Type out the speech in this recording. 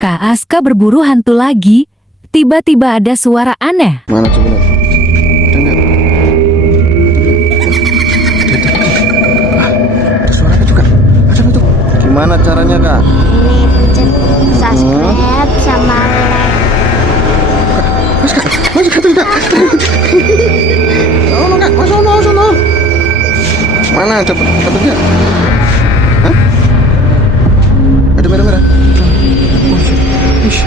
Kak Aska berburu hantu lagi. Tiba-tiba ada suara aneh. Mana coba lihat. Ada suara apa juga? Ada apa tuh? Gimana caranya, Kak? Ini pencet subscribe sama like. Masuk, Kak. Masuk, Kak. Sono, Kak. Sono. Mana? Dapat enggak? Hah? Ada merah-merah. Ish.